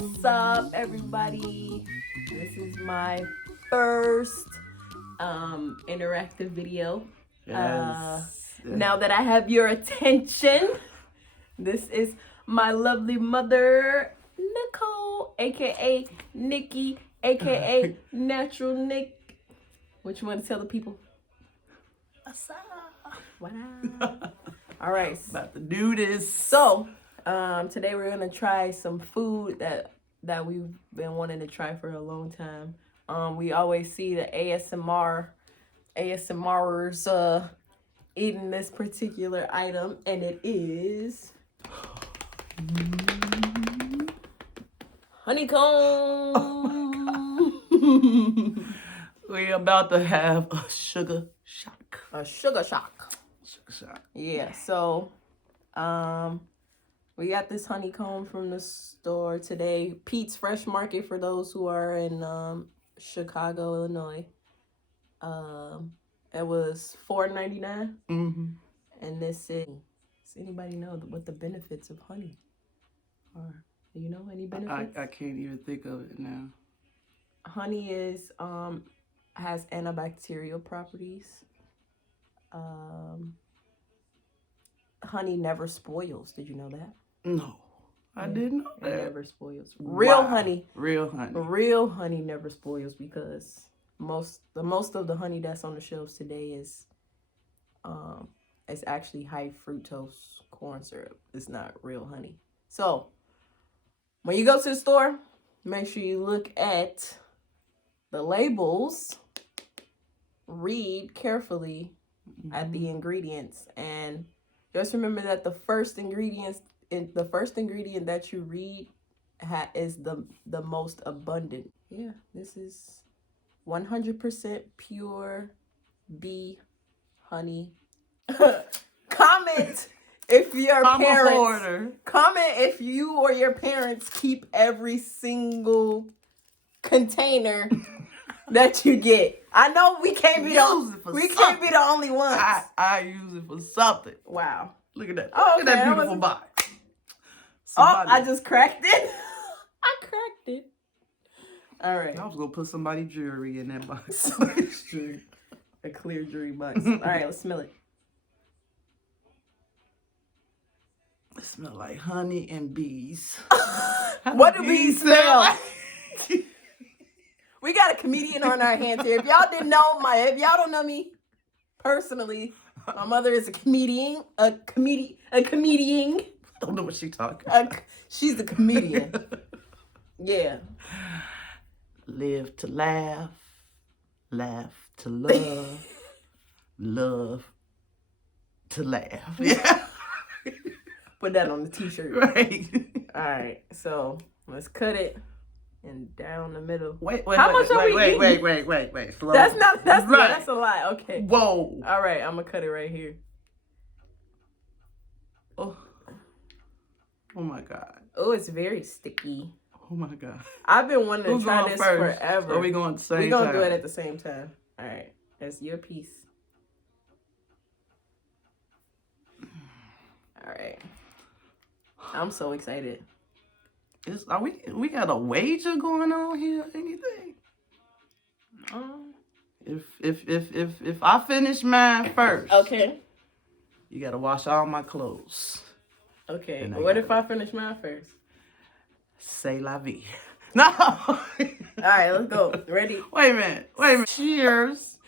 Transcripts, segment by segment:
What's up, everybody? This is my first interactive video. Now that I have your attention, this is my lovely mother, Nicole, aka Nikki, aka Natural Nick. What you want to tell the people? What's up? What up? All right. About to do this. So, today we're gonna try some food that we've been wanting to try for a long time. We always see the ASMRers eating this particular item, and it is honeycomb. We're about to have a sugar shock. A sugar shock. Sugar shock. Yeah. So, we got this honeycomb from the store today. Pete's Fresh Market for those who are in Chicago, Illinois. It was $4.99. Mm-hmm. And this is. Does anybody know what the benefits of honey are? Do you know any benefits? I can't even think of it now. Honey is has antibacterial properties. Honey never spoils. Did you know that? No, I didn't know It that. never spoils. Real Wow. honey. Real honey. Real honey never spoils because most of the honey that's on the shelves today is actually high fructose corn syrup. It's not real honey. So when you go to the store, make sure you look at the labels, read carefully at the ingredients, and just remember that the first ingredient that you read is the most abundant. Yeah, this is 100% pure bee honey. Comment if your parents comment if you or your parents keep every single container that you get. I know we can't be can't be the only ones. I use it for something. Wow. Look at that. Oh, Look at that okay, beautiful box. I just cracked it. I cracked it. All right. I was gonna put somebody's jewelry in that box. A clear jewelry box. All right, let's smell it. It smells like honey and bees. What do bees smell like? We got a comedian on our hands here. If y'all don't know me personally, my mother is a comedian. A comedian. Don't know what she's talking. She's a comedian. Yeah. Live to laugh, laugh to love, love to laugh. Yeah. Put that on the t-shirt. Right. All right. So let's cut it and down the middle. Wait. Slow. That's a lie. Okay. Whoa. All right. I'm gonna cut it right here. Oh my God. Oh, it's very sticky. Oh my God. I've been wanting to try this first? forever. Are we going at the same time? We're gonna do it at the same time. All right. That's your piece. All right. I'm so excited. We got a wager going on here? Anything? If I finish mine first, okay. You gotta wash all my clothes. Okay. What if I finish mine first? C'est la vie. No. All right, let's go. Ready? Wait a minute. Cheers.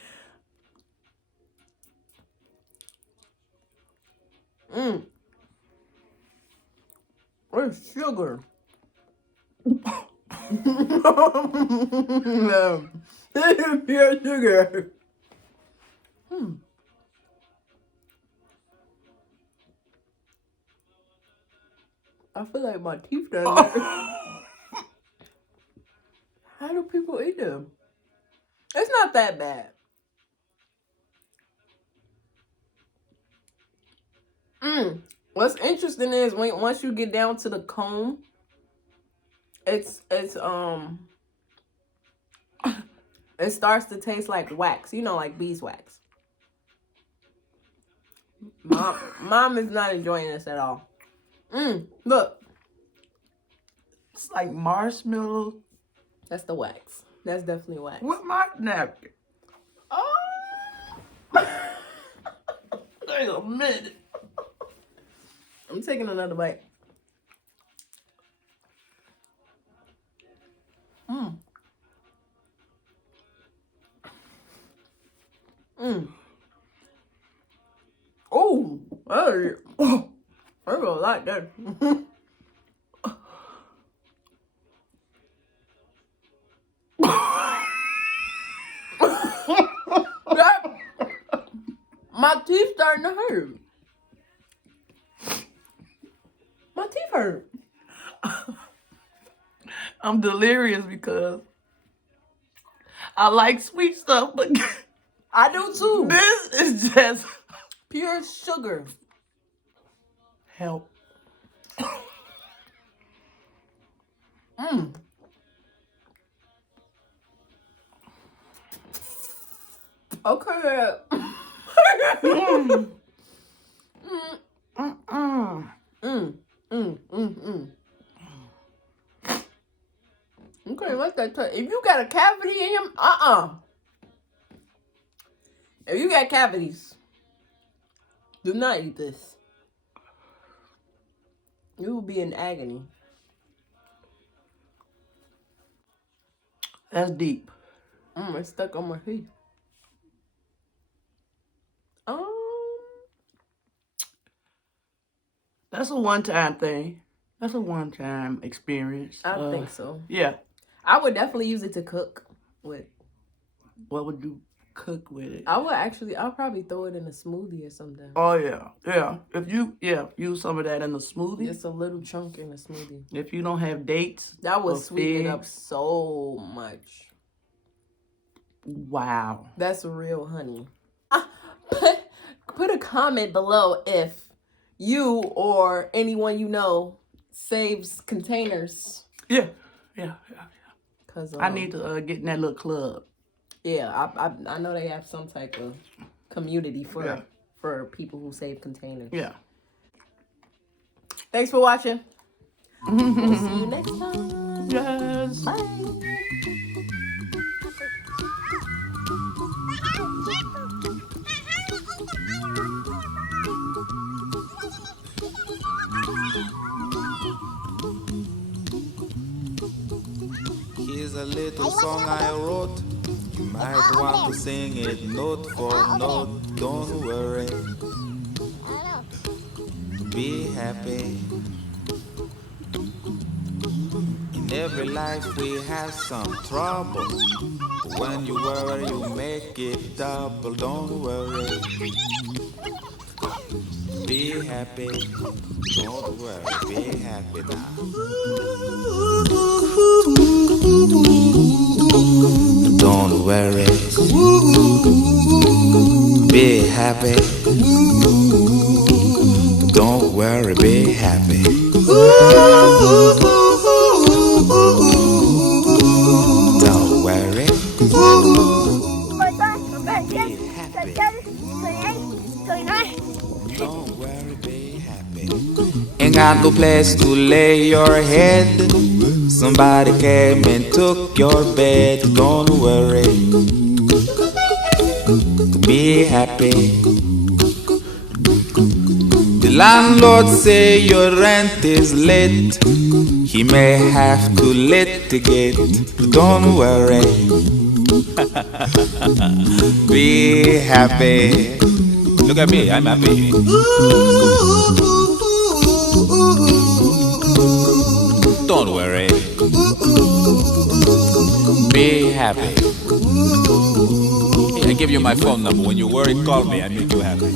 Where's sugar? Pure sugar. I feel like my teeth done. How do people eat them? It's not that bad. What's interesting is once you get down to the comb, it's it starts to taste like wax. You know, like beeswax. Mom is not enjoying this at all. Look. It's like marshmallow. That's the wax. That's definitely wax. With my napkin. Oh. Wait a minute. I'm taking another bite. Mmm. Mmm. Oh, I really like that. My teeth starting to hurt. My teeth hurt. I'm delirious because I like sweet stuff, but I do too. this is just Pure sugar. help. Mmm. Okay. Mm. Mm. Mm-mm. Okay, let that touch. If you got a cavity in your if you got cavities, do not eat this. You will be in agony. That's deep. It's stuck on my teeth. That's a one-time thing. That's a one-time experience. I think so. Yeah. I would definitely use it to cook with. What would you cook with it? I'll probably throw it in a smoothie or something. Oh yeah, yeah. If you use some of that in the smoothie. Just a little chunk in a smoothie. If you don't have dates, That would or sweeten it up figs. so much. Wow. That's real honey. Put a comment below if you or anyone you know saves containers. Yeah. Cause I need to get in that little club. Yeah, I know they have some type of community for people who save containers. Yeah. Thanks for watching. We'll see you next time. Yes. Bye. Here's a little song I wrote. You might want to sing it note for note. Don't worry. Be happy. In every life we have some trouble. When you worry, you make it double. Don't worry. Be happy. Don't worry. Be happy now. Don't worry. Be happy. Don't worry, be happy. Don't worry. Be happy. Don't worry, be happy. Ain't got no place to lay your head. Somebody came and took your bed. Don't worry. Be happy. The landlord say your rent is late. He may have to litigate. Don't worry. Be happy. Look at me, I'm happy. Don't worry. Be happy. I give you my phone number. When you worry, call me. I make you happy.